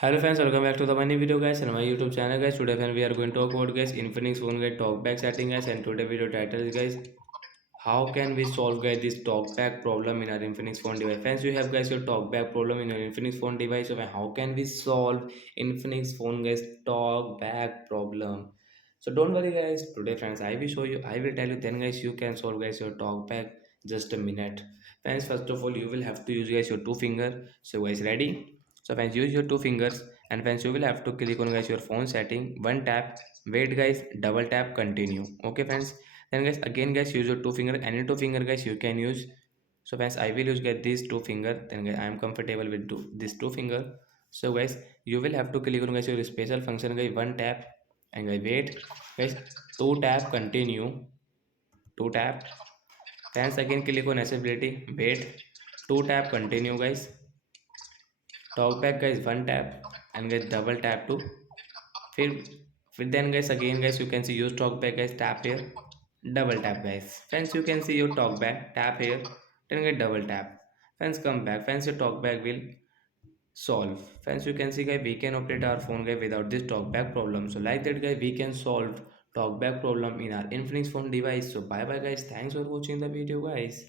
Hello friends, welcome back to the funny video guys and my YouTube channel guys. Today friend, we are going to talk about guys Infinix phone guys talkback setting guys, and today video title is guys how can we solve guys this talkback problem in our Infinix phone device. Friends, you have guys your talkback problem in your Infinix phone device. So how can we solve Infinix phone guys talkback problem? So don't worry guys, today friends I will tell you then guys you can solve guys your talkback just a minute. Friends, first of all you will have to use guys your two finger. So guys, ready? So friends, use your two fingers, and friends you will have to click on guys your phone setting, one tap, wait guys, double tap, continue. Okay friends, then guys again guys use your two finger, any two finger guys you can use. So friends, I will use get these two finger, then guys, I am comfortable with this two finger. So guys, you will have to click on guys your special function guys, one tap, and guys wait guys, two tap, continue, two tap. Friends, again click on accessibility, wait, two tap, continue guys. Talkback guys, one tap, and guys double tap to फिर फिर then guys again guys you can see use talkback guys, tap here, double tap guys. Friends, you can see your talkback, tap here, then get double tap. Friends, come back. Friends, your talkback will solve. Friends, you can see guys we can operate our phone guys without this talkback problem. So like that guys we can solve talkback problem in our Infinix phone device. So bye bye guys. Thanks for watching the video guys.